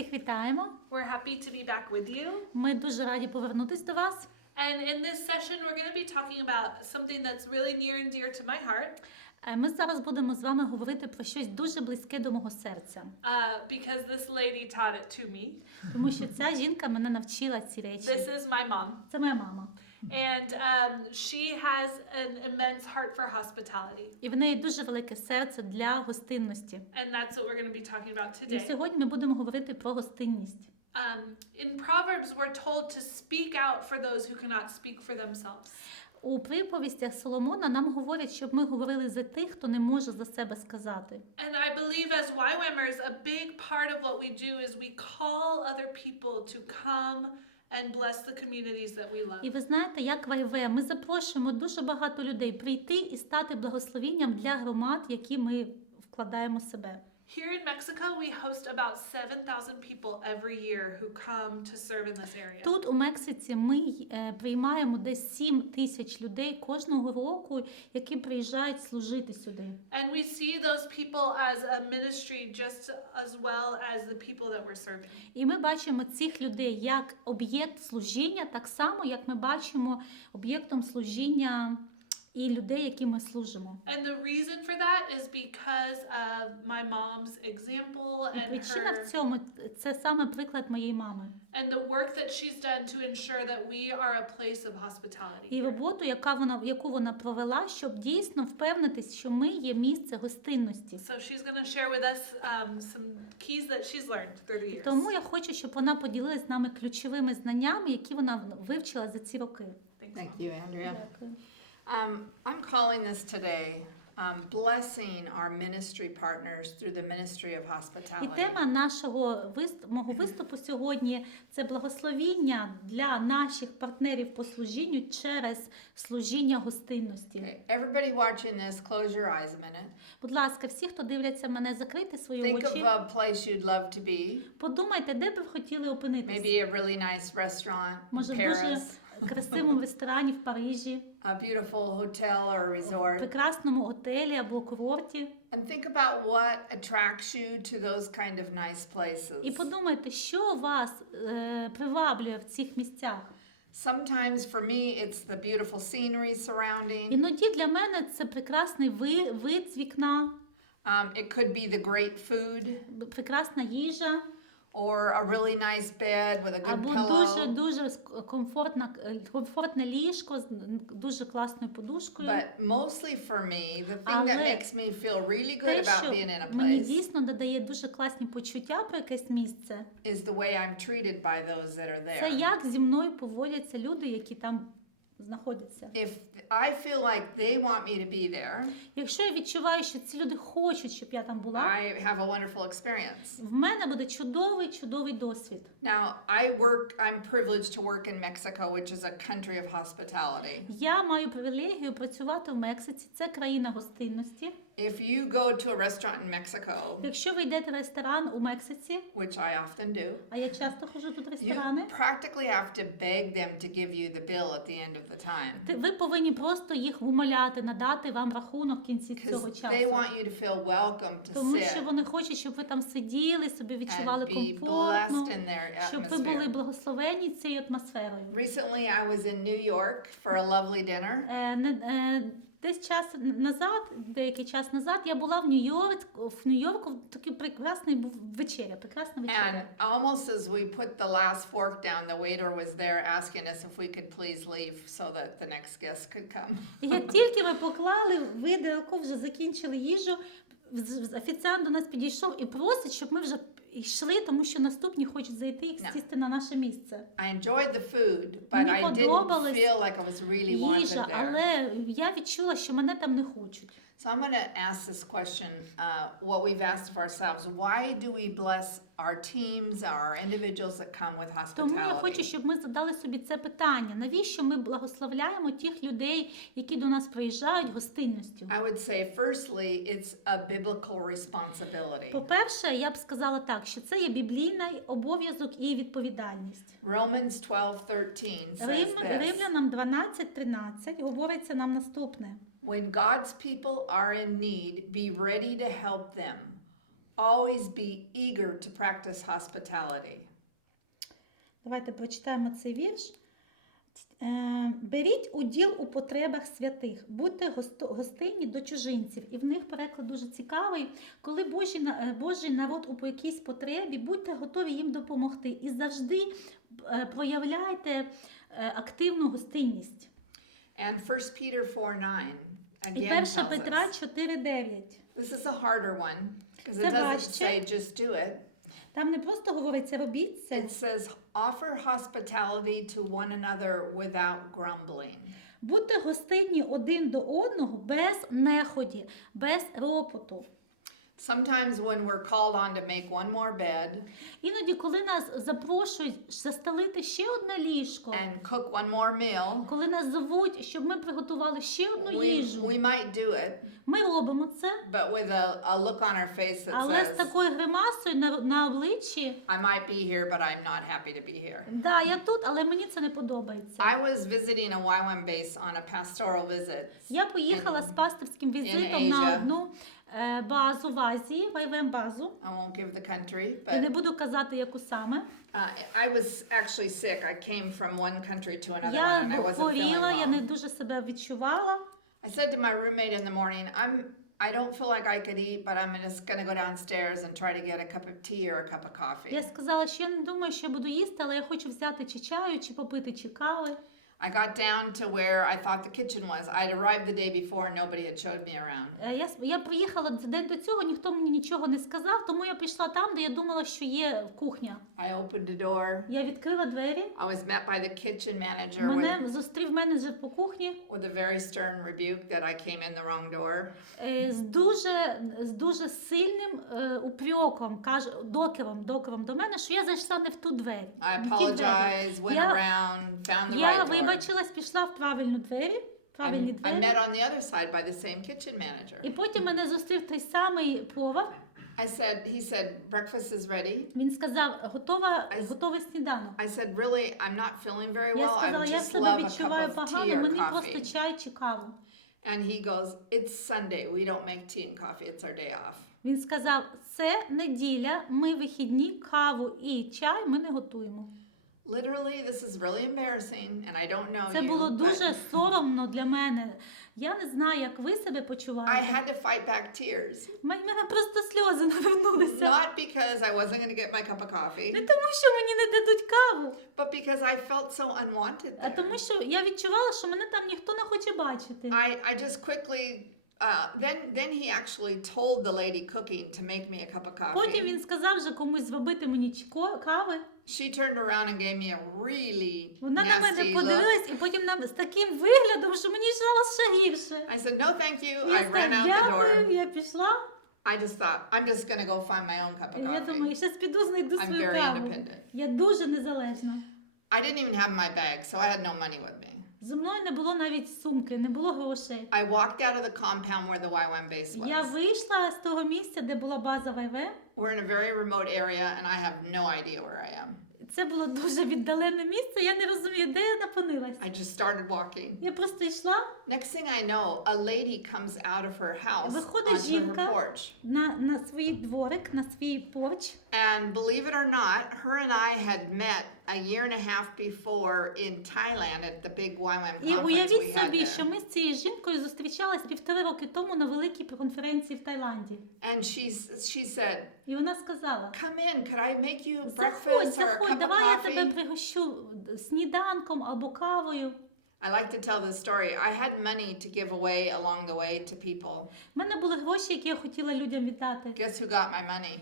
Всіх вітаємо. We're happy to be back with you. Ми дуже раді повернутись до вас. And in this session, we're going to be talking about something that's really near and dear to my heart. Ми зараз будемо з вами говорити про щось дуже близьке до мого серця. Because this lady taught it to me. Тому що ця жінка мене навчила ці речі. This is my mom. Це моя мама. And she has an immense heart for hospitality. І в неї дуже велике серце для гостинності. And that's what we're going to be talking about І today. сьогодні ми будемо говорити про гостинність. In Proverbs, we're told to speak out for those who cannot speak for themselves. У приповістях Соломона нам говорять, щоб ми говорили за тих, хто не може за себе сказати. And I believe as YWAMers, a big part of what we do is we call other people to come and bless the communities that we love. І ви знаєте, як в YWAM, ми запрошуємо дуже багато людей прийти і стати благословенням для громад, які ми вкладаємо себе. Here in Mexico, we host about 7,000 people every year who come to serve in this area. Тут у Мексиці ми приймаємо десь 7 тисяч людей кожного року, які приїжджають служити сюди. And we see those people as a ministry just as well as the people that we're serving. І ми бачимо цих людей як об'єкт служіння, так само, як ми бачимо об'єктом служіння і людей, які ми служимо. And the reason for that is because of my mom's example І and причина в her цьому – це саме приклад моєї мами. and the work that she's done to ensure that we are a place of hospitality. І роботу, яку вона провела, щоб дійсно впевнитись, що ми є місце гостинності. So she's going to share with us some keys that she's learned through the years. Тому я хочу, щоб вона поділилась з нами ключовими знаннями, які вона вивчила за ці роки. Thank you, Andrea. Дякую. I'm calling this today blessing our ministry partners through the ministry of І hospitality. тема мого виступу сьогодні – це благословіння для наших партнерів по служінню через служіння гостинності. Okay, everybody watching this, close your eyes a minute. Будь ласка, всі, хто дивляться мене, закрийте свої Think of очі. a place you'd love to be. Подумайте, де б ви хотіли опинитися. Maybe a really nice restaurant in Може, в дуже Paris, красивому ресторані в Парижі, a beautiful hotel or resort. прекрасному готелі або курорті. And think about what attracts you to those kind of nice places. І подумайте, що вас приваблює в цих місцях. Sometimes for me it's the beautiful scenery surrounding. Іноді для мене це прекрасний вид з вікна, It could be the great food. прекрасна їжа, Or a really nice bed with a good або pillow. дуже комфортне ліжко з дуже класною подушкою. But mostly for me, the thing that Але makes me feel really good те, about що being in a мені place дійсно додає дуже класні почуття про якесь місце, is the way I'm treated by those that are це there. як зі мною поводяться люди, які там знаходяться. If I feel like they want me to be there, Якщо я відчуваю, що ці люди хочуть, щоб я там була, I have a wonderful experience. в мене буде чудовий досвід. Now, I'm privileged to work in Mexico, which is a country of hospitality. Я маю привілегію працювати в Мексиці, це країна гостинності. If you go to a restaurant in Mexico, Якщо ви йдете в ресторан у Мексиці, which I often do, а я часто ходжу тут в you ресторани, practically have to beg them to give you the bill at the end of the time. ви повинні просто їх умоляти, надати вам рахунок в кінці цього Because часу. they want you to feel welcome to Тому що sit вони хочуть, щоб ви там сиділи, собі відчували and be комфортно, blessed in their щоб ви були atmosphere. благословені цією атмосферою. Recently, I was in New York for a lovely dinner. Десь деякий час назад, я була в Нью-Йорку, такий прекрасний був вечеря, прекрасна And вечеря. almost as we put the last fork down, the waiter was there asking us if we could please leave so that the next guest could come. І як тільки ми поклали виделку, вже закінчили їжу, офіціант до нас підійшов і просить, щоб ми вже йшли, тому що наступні хочуть зайти і сісти на наше місце. I enjoyed the food, but Мені I didn't подобалась feel like I was really wanted їжа, there. але я відчула, що мене там не хочуть. So I'm going to ask this question, what we've asked of ourselves. Why do we bless our teams, our individuals that come with Тому я хочу, hospitality? щоб ми задали собі це питання. Навіщо ми благословляємо тих людей, які до нас приїжджають гостинністю? I would say, firstly, it's a biblical responsibility. По-перше, я б сказала так, що це є біблійний обов'язок і відповідальність. Romans 12:13 says this. Римлянам 12:13 говориться нам наступне. When God's people are in need, be ready to help them. always be eager to practice hospitality. Давайте прочитаємо цей вірш. Беріть уділ у потребах святих, будьте гостинні до чужинців. І в них переклад дуже цікавий. Коли Божий народ у якійсь потребі, будьте готові їм допомогти. І завжди проявляйте активну гостинність. And 1 Peter 4:9 І again 1 tells Петра us. 4:9. This is a harder one because Це it doesn't важче. say just do it. Там не просто говориться робіть це. It says offer hospitality to one another without grumbling. Будьте гостинні один до одного без неході, без ропоту. Sometimes when we're called on to make one more bed Іноді, коли нас запрошують застелити ще одне ліжко, and cook one more meal, коли нас зовуть, щоб ми приготували ще одну їжу, we might do it, ми робимо це, but with a look on our face that але з says, такою гримасою на обличчі, I might be here, but I'm not happy to be here. да, я тут, але мені це не подобається. I was visiting a YWAM base on a pastoral visit. Я поїхала з пасторським візитом на Asia. одну базу в Азії, YWAM базу. I won't give the country, Я не but буду казати, яку саме. I was actually sick. I came from one country to another one, Я and I wasn't feeling хворіла, я не well. дуже себе відчувала. I said to my roommate in the morning, I don't feel like I could eat, but I'm just going to go downstairs and try to get a cup of tea or a cup of coffee. Я сказала, що я не думаю, що я буду їсти, але я хочу взяти чи чаю, чи попити, чи кави. I got down to where I thought the kitchen was. I'd arrived the day before and nobody had showed me around. Я приїхала за день до цього, ніхто мені нічого не сказав, тому я пішла там, де я думала, що є кухня. I opened the door. Я відкрила двері, I was met by the kitchen manager мене зустрів менеджер по кухні with a very stern rebuke that I came in the wrong door. з дуже сильним упреком, каже, докором до мене, що я зайшла не в ту двері. I не в ті двері. apologized, went around, found the Я right door. вибачилась, пішла в правильні двері. I met on the other side by the same kitchen manager. І потім мене зустрів той самий повар. He said, breakfast is ready. Він сказав, готовий сніданок. I said, really, I'm not feeling very Я well. I сказала, я just себе love a cup відчуваю of tea погано, or мені просто coffee. чай чи каву. And he goes, it's Sunday. We don't make tea and coffee. It's our day off. Він сказав, це неділя, ми вихідні, каву і чай ми не готуємо. Literally, this is really embarrassing, and I don't know Це you, було дуже but соромно для мене. Я не знаю, як ви себе I почуваєте. had to fight back tears. В мене просто сльози навернулися. Not because I wasn't going to get my cup of coffee, Не тому, що мені не дадуть каву, but because I felt so unwanted а there. тому, що я відчувала, що мене там ніхто не хоче бачити. I just quickly, then he actually told the lady cooking to make me a cup of Потім coffee. він сказав вже комусь зробити мені кави. She turned around and gave me a really Вона на мене nasty look. подивилась і потім з таким виглядом, що мені стало ще гірше. I said, no, thank you. Я I ran сказала, out the door. дякую, я пішла. I just thought, I'm just going to go find my own cup of Я coffee. думаю, зараз піду знайду I'm свою very каву. independent. Я дуже незалежна. I didn't even have my bag, so I had no money with me. Зі мною не було навіть сумки, не було грошей. I walked out of the compound where the YWAM base Я was. вийшла з того місця, де була база ВВ. We're in a very remote area, and I have no idea where I am. Це було дуже віддалене місце, я не розумію, де я опинилась. I just started walking. Я просто йшла, Next thing I know, a lady comes out of her house Виходить onto her жінка porch. на свій дворик, на свій порч. And believe it or not, her and I had met a year and a half before in Thailand at the big YWAM І conference we уявіть had собі, що there. ми з цією жінкою зустрічались 1,5 роки тому на великій конференції в Таїланді. And she said, І вона сказала, come in, could I make you заходь, breakfast or a заходь, cup of давай я тебе coffee? пригощу сніданком або кавою. I like to tell this story. I had money to give away along the way to people. У мене були гроші, які я хотіла людям віддати. Guess who got my money?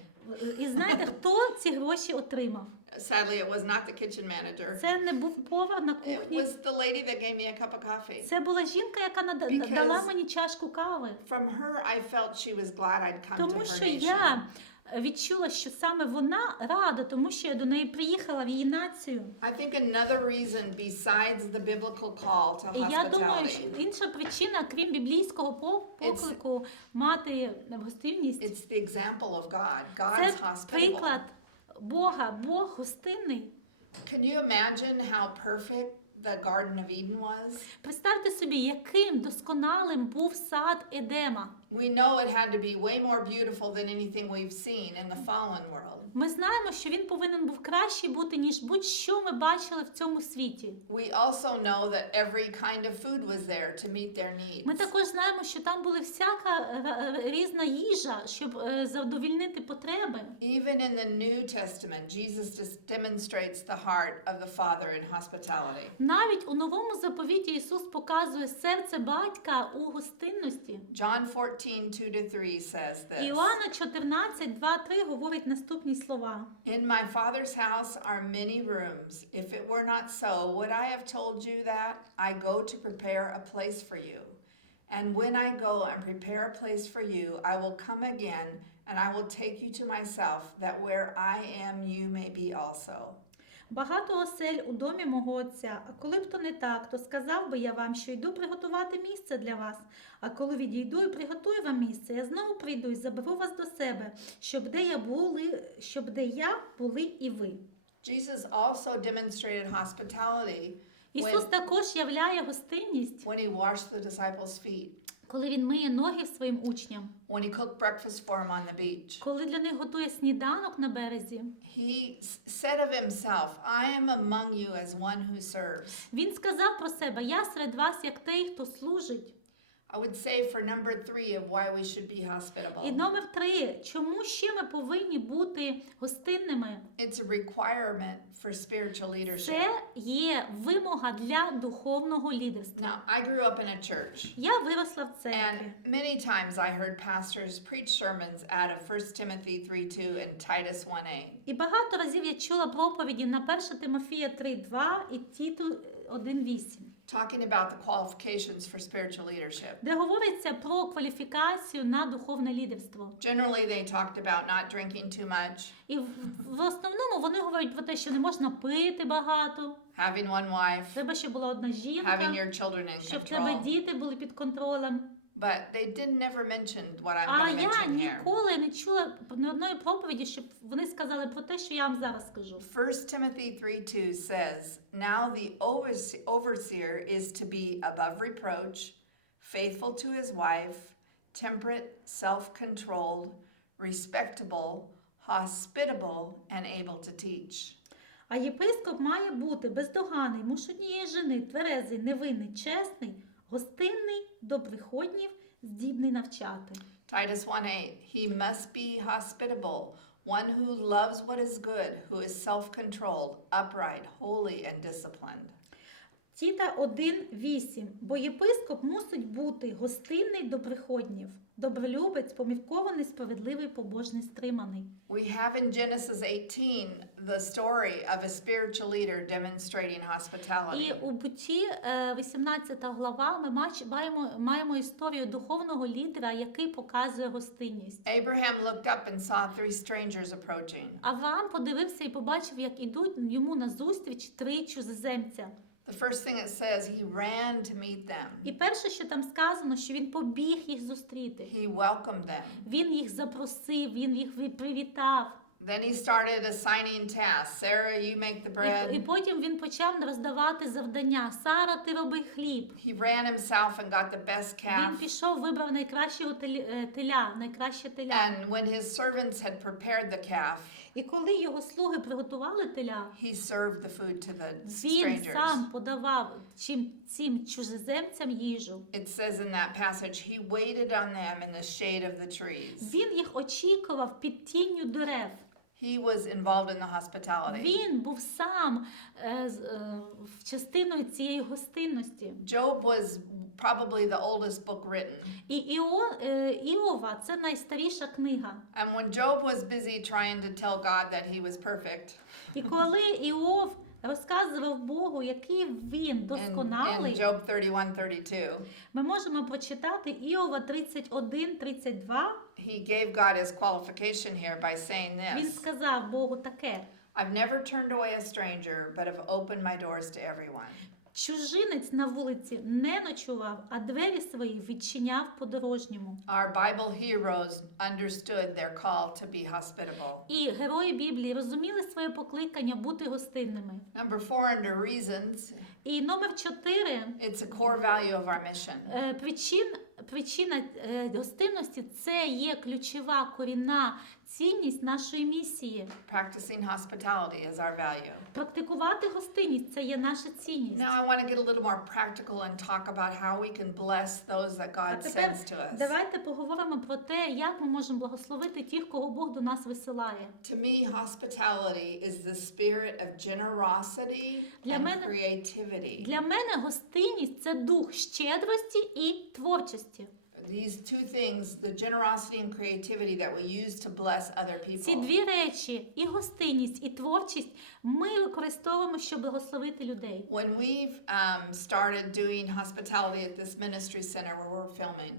І знаєте, хто ці гроші отримав? Sadly, it was not the kitchen manager. Це не був повар на It кухні. was the lady that gave me a cup of coffee. Це була жінка, яка Because дала мені чашку кави. From her, I felt she was glad I'd come to Тому her що nation. я відчула, що саме вона рада, тому що я до неї приїхала в її націю. I think another reason besides the biblical call to І я думаю, що hospitality, інша причина, крім біблійського поклику мати гостинність, it's the example of God. це God's hospitable. приклад Бога, Бог гостинний. Can you imagine how perfect the Garden of Eden was? Представте собі, яким досконалим був сад Едема. We know it had to be way more beautiful than anything we've seen in the fallen world. Ми знаємо, що він повинен був кращий бути, ніж будь-що ми бачили в цьому світі. We also know that every kind of food was there to meet their needs. Ми також знаємо, що там була всяка різна їжа, щоб задовільнити потреби. Even in the New Testament, Jesus demonstrates the heart of the Father in hospitality. Навіть у Новому заповіті Ісус показує серце батька у гостинності. John 14:2-3 says this. Іоанна 14, 2, 3 говорить наступні слова. In my Father's house are many rooms. If it were not so, would I have told you that? I go to prepare a place for you. And when I go and prepare a place for you, I will come again, and I will take you to myself, that where I am, you may be also. Багато осель у домі мого Отця, а коли б то не так, то сказав би я вам, що йду приготувати місце для вас. А коли відійду і приготую вам місце, я знову прийду і заберу вас до себе, щоб де я були і ви. Jesus also demonstrated hospitality Ісус також являє гостинність, when he washed the disciples' feet, коли Він миє ноги своїм учням, when he cooked breakfast for them on the beach. коли для них готує сніданок на березі. He said of himself, I am among you as one who serves. Він сказав про себе, я серед вас, як той, хто служить. I would say for number 3 of why we should be hospitable. І номер 3. Чому ще ми повинні бути гостинними? It's a requirement for spiritual leadership. Це є вимога для духовного лідерства. Now, I grew up in a church, Я виросла в and церкві. many times I heard pastors preach sermons out of 1 Timothy 3:2 and Titus 1:8. І багато разів я чула проповіді на 1 Тимофія 3:2 і Тіту 1:8, talking about the qualifications for spiritual leadership. де говориться про кваліфікацію на духовне лідерство. Generally, they talked about not drinking too much, І в основному вони говорять про те, що не можна пити багато, having one wife, треба, щоб була одна having жінка, your children in щоб в тебе control. діти були під контролем. But they didn't never mention what I'm А going to я mention here. ніколи не чула ні одної проповіді, щоб вони сказали про те, що я вам зараз скажу. 1 Timothy 3:2 says, Now the overseer is to be above reproach, faithful to his wife, temperate, self-controlled, respectable, hospitable, and able to teach. А єпископ має бути бездоганний, муж однієї жени, тверезий, невинний, чесний, гостинний, до приходнів, здібний навчати. Titus 1:8, He must be hospitable, one who loves what is good, who is self-controlled, upright, holy, and disciplined. Тіта 1:8. Бо єпископ мусить бути гостинний до приходнів, добролюбець, поміркований, справедливий, побожний, стриманий. We have in Genesis 18 the story of a spiritual leader demonstrating hospitality. І у Бутті 18 глава ми маємо історію духовного лідера, який показує гостинність. Abraham looked up and saw 3 strangers approaching. Авраам подивився і побачив, як ідуть йому назустріч 3 чужеземця. The first thing it says, he ran to meet them. І перше, що там сказано, що він побіг їх зустріти. He welcomed them. Він їх запросив, він їх привітав. Then he started assigning tasks. Sarah, you make the І bread. потім він почав роздавати завдання. Сара, ти роби хліб. He ran himself and got the best Він calf. пішов, вибрав найкращого теля, найкраще теля. And when his servants had prepared the calf, І коли його слуги приготували теля, he served the food to the він strangers. сам подавав цим чужеземцям їжу. It says in that passage, he waited on them in the shade of the trees. Він їх очікував під тінню дерев. He was involved in the hospitality. Він був сам частиною цієї гостинності. Job was probably the oldest book written. І Іова – це найстаріша книга. And when Job was busy trying to tell God that he was perfect, І коли Іов розказував Богу, який він in досконалий, Job 31:32, ми можемо прочитати Іова 31:32. he gave God his qualification here by saying Він this, сказав Богу таке: I've never turned away a stranger, but have opened my doors to everyone. чужинець на вулиці не ночував, а двері свої відчиняв подорожньому. Our Bible heroes understood their call to be hospitable. І герої Біблії розуміли своє покликання бути гостинними. Number 4 under reasons, І номер 4. It's a core value of our mission. Причина гостинності – це є ключова, корінна цінність нашої місії. Practicing hospitality is our value. Практикувати гостинність – це є наша цінність. Now I want to get a little more practical and talk about how we can bless those that А God тепер sends to us. давайте поговоримо про те, як ми можемо благословити тих, кого Бог до нас висилає. To me, hospitality is the spirit of generosity and creativity. Для мене гостинність – це дух щедрості і творчості. These two things, the generosity and creativity that we use to bless other Ці people. дві речі, і гостинність, і творчість, ми використовуємо, щоб благословити людей. When we've started doing hospitality at this ministry center where we're filming,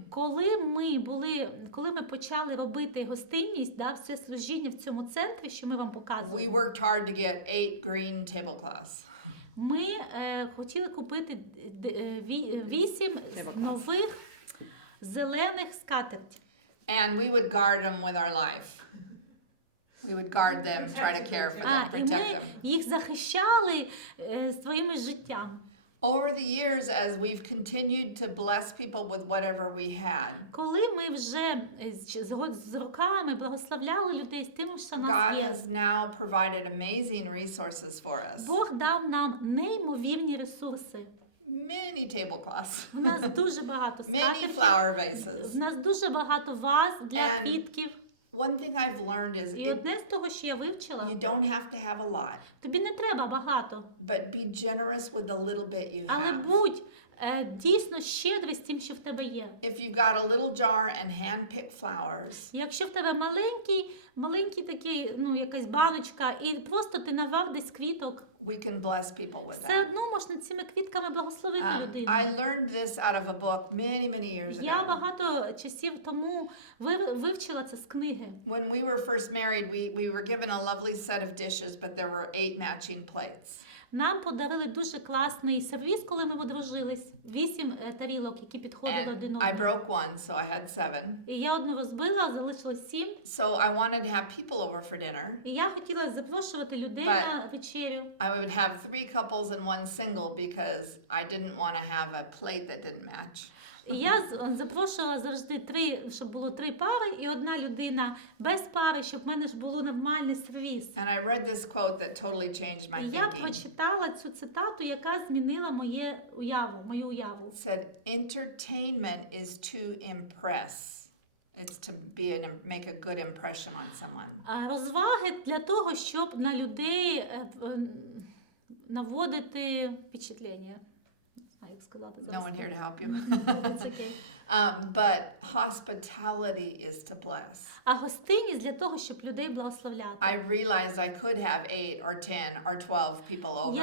Коли ми почали робити гостинність, все служіння в цьому центрі, що ми вам we показуємо, worked hard to get 8 green tablecloths. ми хотіли купити 8 нових зелених скатерть. And we would guard them with our life. We would guard them, try to care for them, І protect ми them. їх захищали своїми життями. Over the years, as we've continued to bless people with whatever we had, Коли ми вже з роками благословляли людей з тим, що в нас God є, has now provided amazing resources for us. Бог дав нам неймовірні ресурси. Many tablecloths, У нас дуже багато many скатертів, flower в vases. нас дуже багато ваз для And квітків. One thing I've learned is І одне з того, що я вивчила, you don't have to have a lot, тобі не треба багато, but be generous with the little bit you але have. будь дійсно щедрий з тим, що в тебе є. If you've got a little jar and hand-picked flowers, Якщо в тебе маленький такий, якась баночка, і просто ти навав десь квіток, we can bless people with все that. одно можна цими квітками благословити людину. I learned this out of a book many years Я ago. багато часів тому вивчила це з книги. When we were first married, we were given a lovely set of dishes, but there were 8 matching plates. Нам подарили дуже класний сервіс, коли ми одружились. 8 тарілок, які підходили один And I одному. broke one, so I had 7. І я одну розбила, залишилось 7. So I wanted to have people over for dinner. І я хотіла запрошувати людей But- на вечерю. I would have 3 couples and 1 single because I didn't want to have a plate that didn't match. І я запрошувала завжди щоб було 3 пари, і одна людина без пари, щоб в мене ж було нормальний сервіс. And I read this quote that totally changed my І я thinking. прочитала цю цитату, яка змінила мою уяву. It said, entertainment is to impress. It's to make a good impression on someone. Розваги для того, щоб на людей наводити впечатлення. Не знаю, як сказати No зараз. one here to help you. It's okay. But hospitality is to bless. А гостинність для того, щоб людей благословляти. I realized I could have 8 or 10 or 12 people over.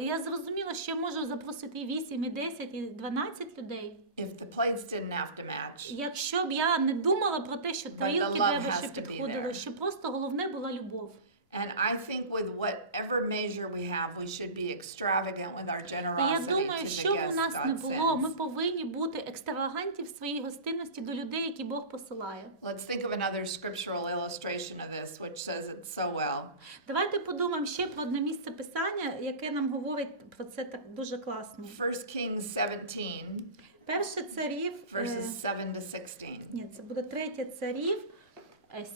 Я зрозуміла, що я можу запросити і 8, і 10, і 12 людей. If the plates didn't have to match, Якщо б я не думала про те, що тарілки love треба, has щоб to be підходили, there. що просто головне була любов. and I think with whatever measure we have, we should be extravagant with our І я generosity думаю, to the що б у guests нас не God було, ми sends. повинні бути екстравагантні в своїй гостинності до людей, які Бог посилає. Let's think of another scriptural illustration of this, which says it so well. Давайте подумаємо ще про одне місце Писання, яке нам говорить про це так дуже класно. 1 Kings 17, Перше царів, verses 7 to 16. це буде 3 царів,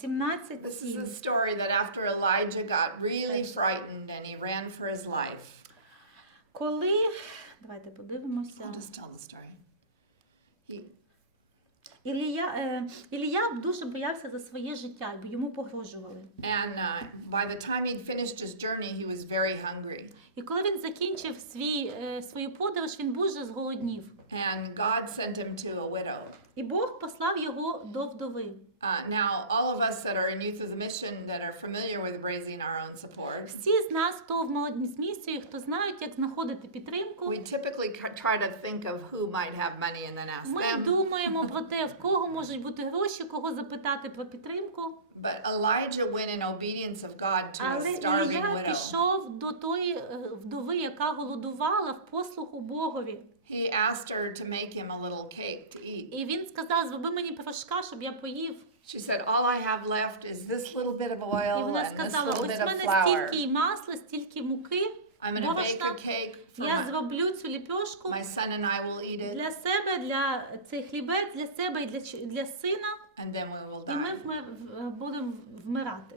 17. This is a story that after Elijah got really frightened and he ran for his life. Коли, давайте подивимося. I'll just tell the story. Ілія дуже боявся за своє життя, бо йому погрожували. And by the time he'd finished his journey, he was very hungry. І коли він закінчив свою подорож, він дуже зголоднів. And God sent him to a widow. І Бог послав його до вдови. Now, all of us that are in Youth of the Mission that are familiar with raising our own support, Всі з нас, хто в молоді з місією, хто знають, як знаходити підтримку, we typically try to think of who might have money and then ask ми them. думаємо про те, в кого можуть бути гроші, кого запитати про підтримку. But Elijah went in obedience of God to a Але starving Ілія widow. пішов до тої вдови, яка голодувала в послуху Богові. He asked her to make him a little cake to eat. І він сказав, зроби мені пирожка, щоб я поїв. She said, all I have left is this little bit of oil І вона and this сказала, little ось bit в of мене flour. стільки і масла, стільки муки. I'm going to bake борошна. a cake for Я зроблю цю ліпьошку my son and I will eat it, для себе, для цей хлібець, для себе і для сина, and then we will і ми die. будемо вмирати.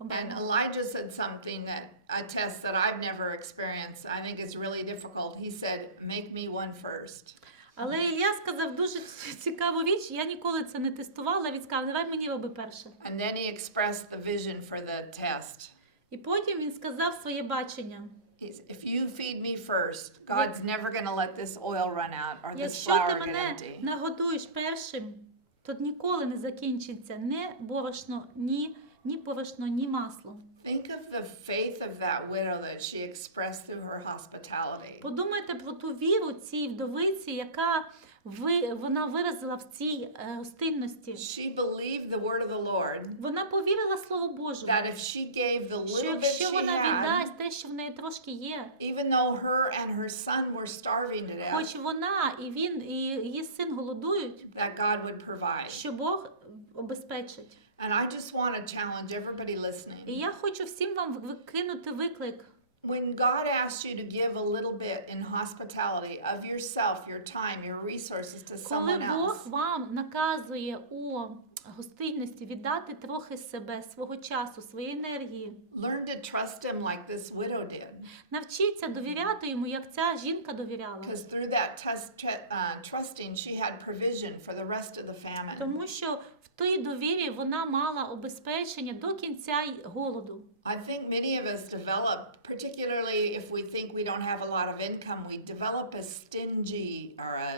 And Elijah said something that, a test that I've never experienced. I think it's really difficult. He said, make me one first. Але Ілля сказав дуже цікаву річ, я ніколи це не тестувала, він сказав, давай мені роби перше. And then he expressed the vision for the test. І потім він сказав своє бачення. If you feed me first, God's never going to let this oil run out or this Якщо ти flour get мене empty. нагодуєш першим, то ніколи не закінчиться ні борошно, ні борошно, ні масло. Think of the faith of that widow that she expressed through her hospitality. Подумайте про ту віру цій вдовиці, яка вона виразила в цій гостинності. She believed the word of the Lord Вона повірила Слову Божому, that if she gave the що little bit якщо she вона had, віддасть те, що в неї трошки є, even though her and her son were starving to death, хоч вона і він, і її син голодують, that God would provide. що Бог обезпечить. And I just want to challenge everybody listening. І я хочу всім вам викинути виклик. When God asks you to give a little bit in hospitality of yourself, your time, your resources to Коли someone Бог else, вам наказує у гостинності віддати трохи себе, свого часу, своєї енергії, learn to trust Him like this widow did. навчіться довіряти йому, як ця жінка довіряла. Because through that trusting, she had provision for the rest of the famine. Тому що в тій довірі вона мала обезпечення до кінця голоду. I think many of us develop, particularly if we think we don't have a lot of income, we develop a stingy or a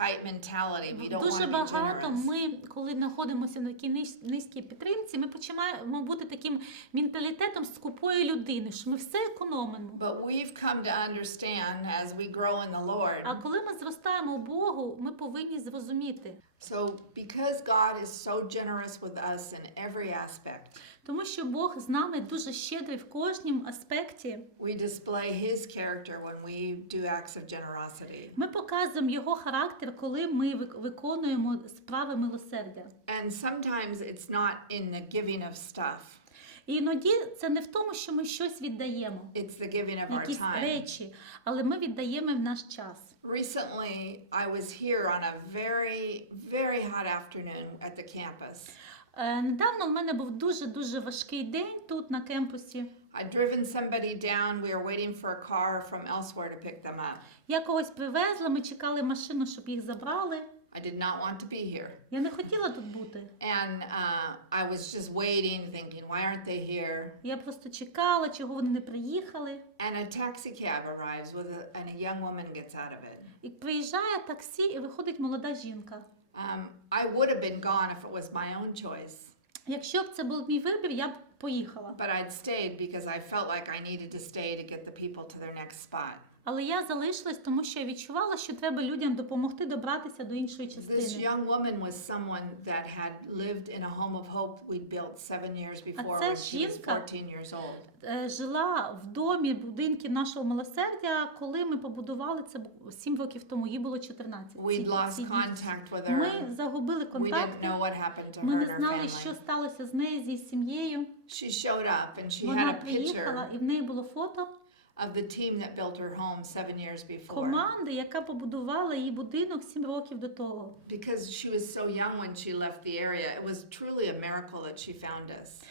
tight mentality. We don't Дуже want to be багато generous. ми, коли знаходимося на такій низькій підтримці, ми починаємо бути таким менталітетом скупої людини, що ми все економимо. But we've come to understand as we grow in the Lord. А коли ми зростаємо у Богу, ми повинні зрозуміти. So because God is so generous with us in every aspect, Тому що Бог з нами дуже щедрий в кожнім аспекті. we display His character when we do acts of generosity. Ми показуємо його характер, коли ми виконуємо справи милосердя. And sometimes it's not in the giving of stuff. І іноді це не в тому, що ми щось віддаємо, It's the giving of our якісь time. речі, але ми віддаємо в наш час. Recently, I was here on a very, very hot afternoon at the campus. Недавно в мене був дуже важкий день тут на кемпусі. I'd driven somebody down. We were waiting for a car from elsewhere to pick them up. Я когось привезла, ми чекали машину, щоб їх забрали. I did not want to be here. Я не хотіла тут бути. And I was just waiting, thinking, why aren't they here? Я просто чекала, чого вони не приїхали. And a taxi cab arrives and a young woman gets out of it. І приїжджає таксі, і виходить молода жінка. I would have been gone if it was my own choice. Якщо б це був мій вибір, я б поїхала. But I'd stayed because I felt like I needed to stay to get the people to their next spot. Але я залишилась, тому що я відчувала, що треба людям допомогти добратися до іншої This частини. young woman was someone that had lived in a home of hope we'd built 7 years before ця when she was жінка 14 years old. Жила в домі, будинки нашого милосердя, коли ми побудували це 7 років тому, їй було 14. We'd lost contact with her. Ми загубили We didn't контакти, know what happened to ми her не and her знали, що family. сталося з нею, з її сім'єю. She showed up and she had Вона a приїхала, picture і в неї було фото of the team that built her home 7 years before. команди, яка побудувала її будинок 7 років до того. Because she was so young when she left the area, it was truly a miracle that she found us.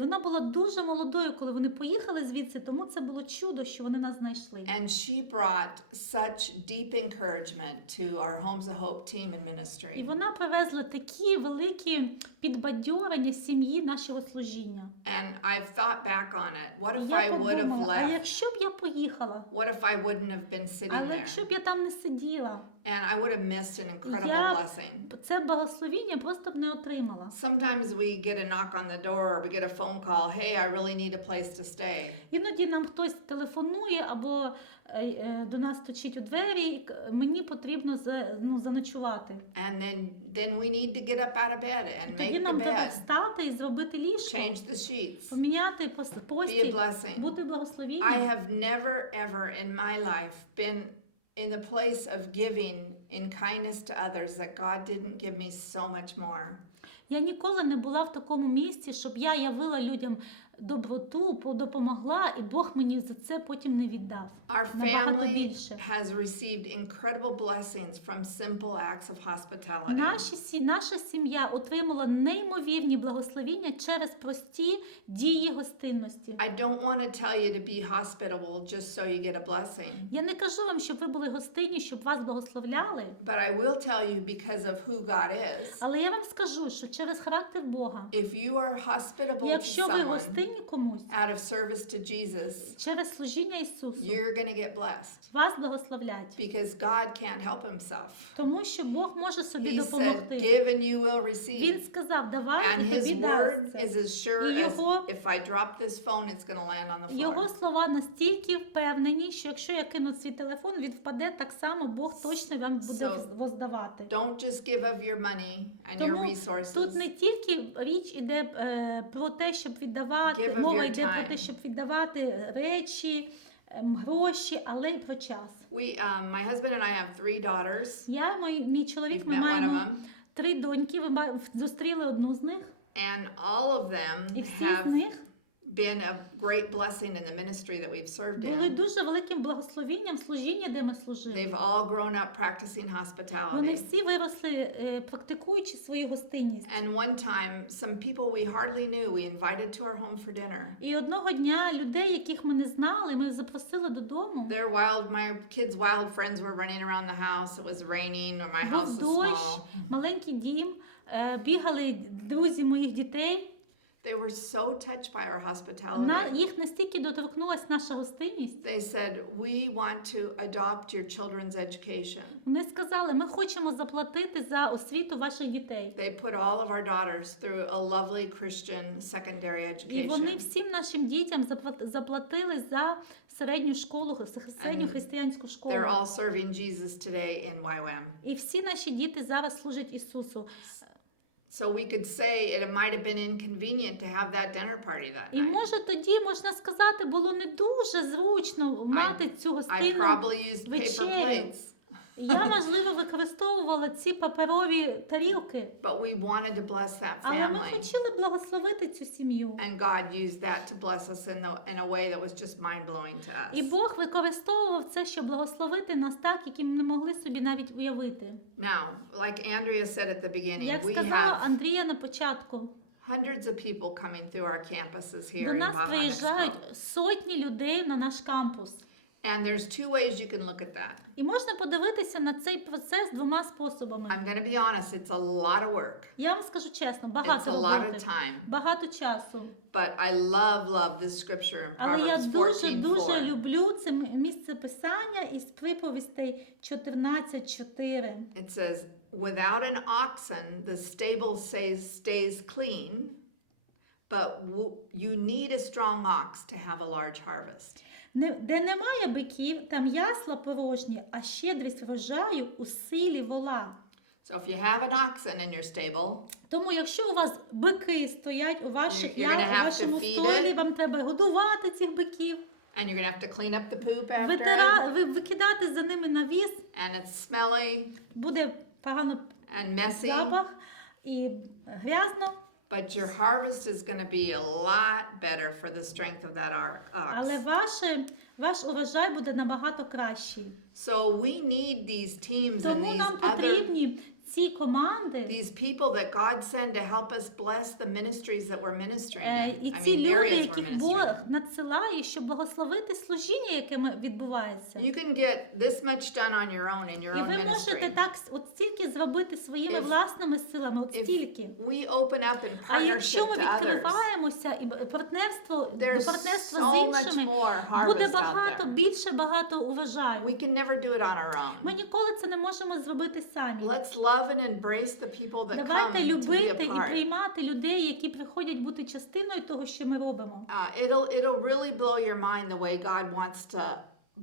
Вона була дуже молодою, коли вони поїхали звідси, тому це було чудо, що вони нас знайшли. And she brought such deep encouragement to our Homes of Hope team and ministry. І вона привезла такі великі підбадьорення сім'ї нашого служіння. And I've thought back on it. What І if я I would have подумала, а left? якщо б я поїхала, What if I wouldn't have been sitting але there? якщо б я там не сиділа, And I would have missed an incredible я blessing. це благословіння просто б не отримала. Sometimes we get a knock on the door or we get a phone call, hey, I really need a place to stay. Іноді нам хтось телефонує або до нас стучить у двері, і мені потрібно заночувати. And then we need to get up out of bed and Тоді make the нам треба bed, встати і зробити ліжко, change the sheets, поміняти be a постіль, blessing. бути I благословінням. have never ever in my life been in the place of giving in kindness to others that God didn't give me so much more. Я ніколи не була в такому місці, щоб я явила людям доброту, допомогла, і Бог мені за це потім не віддав. Our Набагато family більше. has received incredible blessings from simple acts of hospitality. Наша сім'я отримала неймовірні благословіння через прості дії гостинності. I don't want to tell you to be hospitable just so you get a blessing. Я не кажу вам, щоб ви були гостинні, щоб вас благословляли, But I will tell you because of who God is. але я вам скажу, що через характер Бога, If you are hospitable to якщо ви someone гостинні комусь, out of service to Jesus, через служіння Ісусу, you're going to get blessed вас благословлять. because God can't help himself. Тому що Бог може собі He said, допомогти. give and you will receive. Він сказав, давай And і his тобі word дасться. is as sure І as його- if I drop this phone, it's going to land on the Його floor. слова настільки впевнені, що якщо я кину свій телефон, він впаде так само, Бог точно вам буде So, воздавати. Don't just give of your money and your Тому resources. тут не тільки річ іде про те, щоб віддавати, Give of мова your йде про time. те, щоб віддавати речі, гроші, але й про час. My husband and I have 3 daughters. Я, мій чоловік, You've ми met one of маємо them. 3 доньки, ви зустріли одну з них, And all of them і всі з have них been a great blessing in the ministry that we've served були in. дуже великим благословінням в служінні, де ми служили. They've all grown up practicing Вони hospitality. всі виросли, практикуючи свою гостинність. And one time, some people we hardly knew, we invited to our home for dinner. І одного дня людей, яких ми не знали, ми запросили додому. My kids' wild friends were running around the house. It was raining, or my house Був was дощ, small. маленький дім, бігали друзі моїх дітей. They were so touched by our hospitality. Їх настільки доторкнулась наша гостинність. They said, we want to adopt your children's education. Вони сказали, ми хочемо заплатити за освіту ваших дітей. They put all of our daughters through a lovely Christian secondary І вони education. всім нашим дітям заплатили за середню школу, середню християнську школу. They're all serving Jesus today in YWAM. І всі наші діти зараз служать Ісусу. So we could say it might have been inconvenient to have that dinner party that І night. може тоді, можна сказати, було не дуже зручно мати цю I гостинну probably used paper вечерю. plates, Я, можливо, використовувала ці паперові тарілки, but we wanted to bless that але ми family. хотіли благословити цю сім'ю. And God used that to bless us in a way that was just mind-blowing to І us. Бог використовував це, щоб благословити нас так, які ми не могли собі навіть уявити. Now, like Andrea said at the beginning, Як we сказала have Андрія на початку, hundreds of people coming through our campuses here до in нас Baja приїжджають Expo. сотні людей на наш кампус. And there's 2 ways you can look at that. І можна подивитися на цей процес двома способами. I'm going to be honest, it's a lot of work. Я вам скажу чесно, It's багато a lot of роботи, time. багато часу. But I love this scripture in Але я Proverbs дуже 14:4. люблю це місце писання із приповістей 14:4. It says, without an oxen, the stable stays clean, but you need a strong ox to have a large harvest. Де немає биків, там ясла порожні, а щедрість врожаю у силі вола. So if you have an oxen in your stable, Тому якщо у вас бики стоять у вашому You're gonna have to feed столі, it. вам треба годувати цих биків, and you're going to have to clean up the poop after it, викидати за ними навіс, and it's smelly буде погано and messy, запах і грязно. but your harvest is going to be a lot better for the strength of that ox. Але ваш урожай буде набагато кращий. So we need these teams and Тому these нам other потрібні ці команди, these people that God send to help us bless the ministries that we're ministering in. і I ці mean, люди, areas we're яких ministering. Бог надсилає, щоб благословити служіння, яке відбувається. You can get this much done on your own in your І own ви можете ministry. так от стільки зробити своїми If- власними силами, от If стільки. we open up in А якщо partnership ми to others, відкриваємося і партнерство there's з so much іншими, more буде harvest out there. багато урожаю. We can never do it on our own. Ми ніколи це не можемо зробити самі. Let's love and embrace the people that come Давайте to be любити a і part. приймати людей, які приходять бути частиною того, що ми робимо. It'll really blow your mind the way God wants to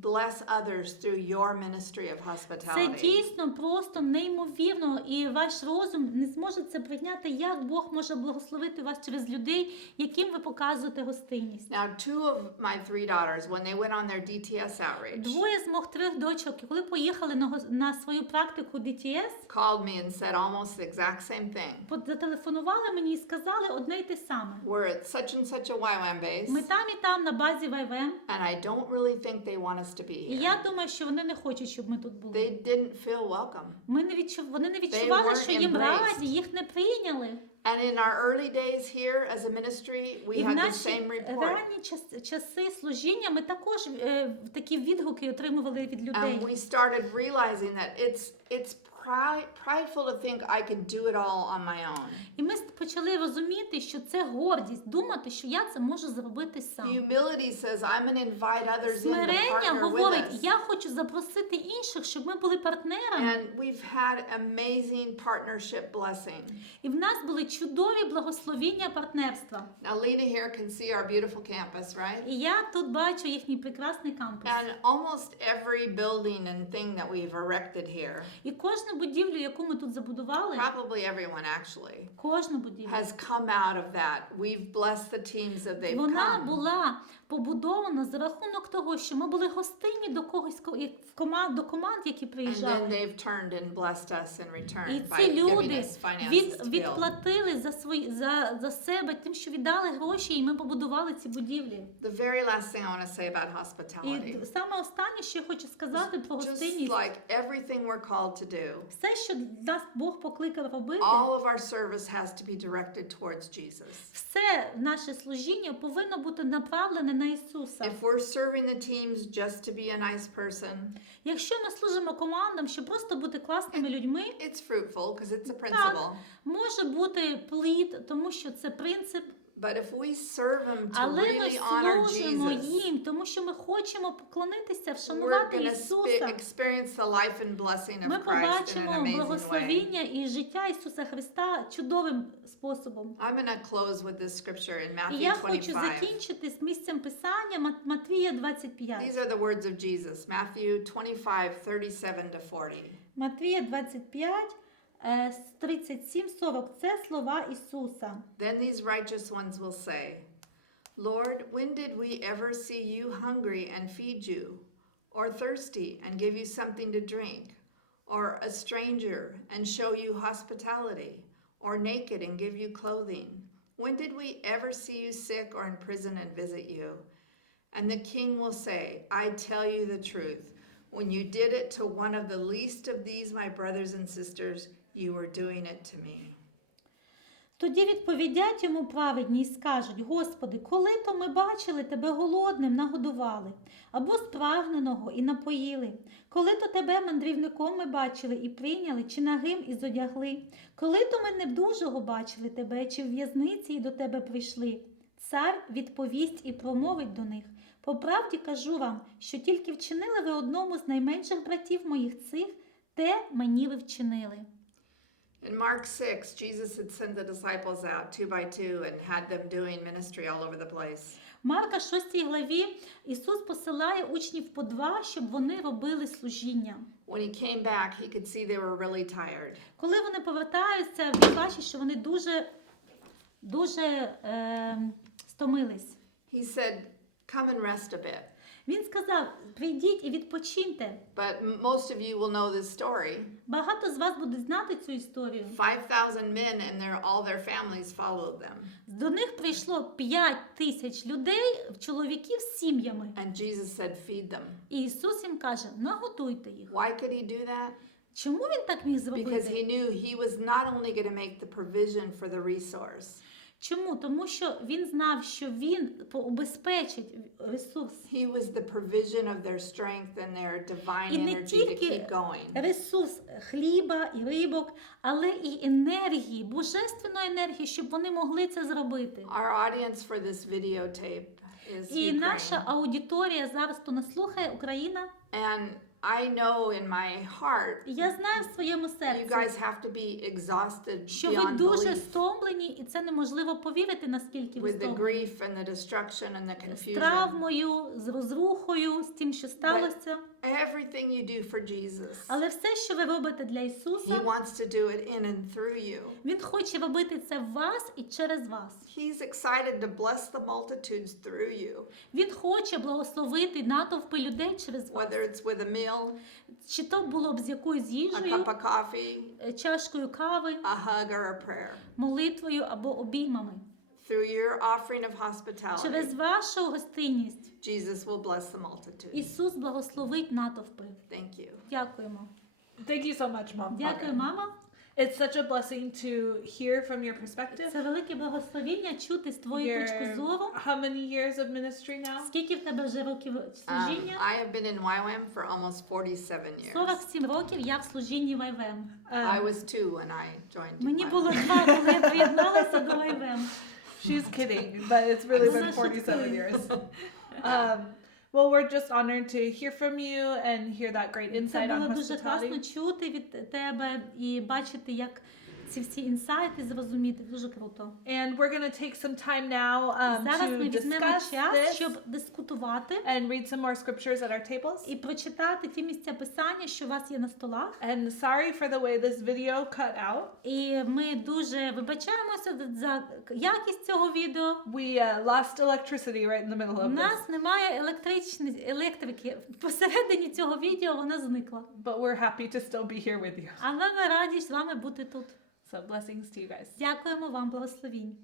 bless others through your ministry of Це hospitality. дійсно просто неймовірно, і ваш розум не зможе це прийняти, як Бог може благословити вас через людей, яким ви показуєте гостинність. Now, two of my three daughters, when they went on their DTS outreach, Двоє з моїх 3 дочок, коли поїхали на свою практику DTS, called me and said almost the exact same thing. зателефонували мені і сказали одне й те саме. We're at such and such a YWAM base, Ми там і там на базі YWAM, and I don't really think they want us to be і here. я думаю, що вони не хочуть, щоб ми тут були. They didn't feel welcome. Вони не відчували, weren't що їм embraced. раді, їх не прийняли. And in our early days here as a ministry, we І в had the наші same report. ранні часи служіння ми також такі відгуки отримували від людей. And we started realizing that it's prideful to think I could do it all on my own. І ми почали розуміти, що це гордість, думати, що я це можу зробити сам. Humility says I'm going to invite others in to Смирення partner with говорить, us. я хочу запросити інших, щоб ми були партнерами. And we've had amazing partnership blessing. І в нас були чудові благословіння партнерства. Now Lena here can see our beautiful campus, right? І я тут бачу їхній прекрасний кампус. And almost every building and thing that we've erected here, І кожну будівлю, яку ми тут забудували, probably everyone actually, кожну будівлю, has come out of that. We've blessed the teams that they've вона come. була побудована за рахунок того, що ми були гостинні до когось, до команд, які And then приїжджали. they've turned and blessed us in return І by ці giving люди us finances to build. відплатили за себе тим, що віддали гроші, і ми побудували ці будівлі. The very last thing I want to say about hospitality, І саме останнє, що я хочу сказати про just гостинність, like everything we're called to do, все, що нас Бог покликав робити, all of our service has to be directed towards Jesus. все наше служіння повинно бути направлене на Ісуса. If we're serving the teams just to be a nice person, Якщо ми служимо командам, щоб просто бути класними людьми, it's fruitful because it's a principle. може бути плід, тому що це принцип. But if we serve Him to Але ми really honor служимо Jesus, їм, тому що ми хочемо поклонитися, we're вшанувати going to Ісуса. experience the life and blessing Ми of Christ in an побачимо amazing way. благословіння і життя Ісуса Христа чудовим способом. I'm going to close with this scripture in І я Matthew хочу 25. закінчити з місцем Писання Матвія 25. These are the words of Jesus, Matthew 25:37 to 40. Матвія 25, з 37-40. Це слова Ісуса. Then these righteous ones will say, Lord, when did we ever see you hungry and feed you, or thirsty and give you something to drink, or a stranger and show you hospitality, or naked and give you clothing? When did we ever see you sick or in prison and visit you? And the king will say, I tell you the truth, when you did it to one of the least of these my brothers and sisters, you were doing it to me. Тоді відповідять йому праведні й скажуть: Господи, коли то ми бачили Тебе голодним, нагодували, або спрагненого і напоїли? Коли то Тебе мандрівником ми бачили і прийняли, чи нагим і зодягли? Коли то ми недужого бачили Тебе, чи в в'язниці і до Тебе прийшли? Цар відповість і промовить до них: по правді кажу вам, що тільки вчинили ви одному з найменших братів моїх цих, те мені ви вчинили. In Mark 6, Jesus had sent the disciples out 2 by 2 and had them doing ministry all over the place. Марка 6 главі Ісус посилає учнів по 2, щоб вони робили служіння. When he came back, he could see they were really tired. Коли вони повертаються, він бачить, що вони дуже стомились. He said, come and rest a bit. Він сказав: прийдіть і відпочиньте. But most of you will know this story. Багато з вас будуть знати цю історію. 5,000 men and all their families followed them. До них прийшло 5,000 людей, чоловіків з сім'ями. And Jesus said, feed them. І Ісус їм каже: нагодуйте їх. Why could he do that? Чому він так міг Because зробити? he knew he was not only going to make the provision for the resource. Чому? Тому що він знав, що він убезпечить ресурс. He was the provision of their strength and their divine І не energy to тільки keep going. ресурс хліба і рибок, але і енергії, божественної енергії, щоб вони могли це зробити. Our audience for this videotape is І наша Ukraine. аудиторія зараз, хто нас слухає, Україна. And I know in my heart І я знаю в своєму you серці, guys have to be exhausted що ви beyond дуже belief стомлені, і це неможливо повірити, наскільки ви with the стомлені. grief and the destruction and the З confusion. травмою, з розрухою, з тим, що сталося. Everything you do for Jesus, Але все, що ви робите для He Ісуса, wants to do it in and through you. Він хоче робити це в вас і через вас. He's excited to bless the multitudes through you, Він хоче благословити натовпи людей через вас. whether it's with a meal, Чи то було б з якоюсь a їжею, cup of coffee, чашкою кави, a hug, or a prayer. молитвою або обіймами. Through your offering of hospitality, Через вашу гостинність Jesus will bless the multitude. Ісус благословить натовпи. Thank you. Дякуємо. Thank you so much, Mom. Дякую, Father. мама. It's such a blessing to hear from your perspective. Це велике благословіння чути з твоєї точки зору. How many years of ministry now? Скільки в тебе вже років служіння? I have been in YWAM for almost 47 years. 47 років я в служінні в YWAM. I was 2 when I joined Мені YWAM. було 2, коли я приєдналася до YWAM. She's kidding, but it's really been Вона 47 шуткує. years. Well, we're just honored to hear from you and hear that great Це insight on було дуже класно hospitality. чути від тебе і бачити, як ці всі інсайти зрозуміти. Дуже круто. And we're going to take some time now Зараз ми to візьмемо discuss час, this щоб дискутувати and read some more scriptures at our tables. і прочитати ті місця писання, що у вас є на столах. And sorry for the way this video cut out. І ми дуже вибачаємося за якість цього відео. We lost electricity right in the middle У of this, нас немає електрики. Посередині цього відео вона зникла. but we're happy to still be here with you. Але ми раді з вами бути тут. So blessings to you guys. Дякуємо вам, благословінь.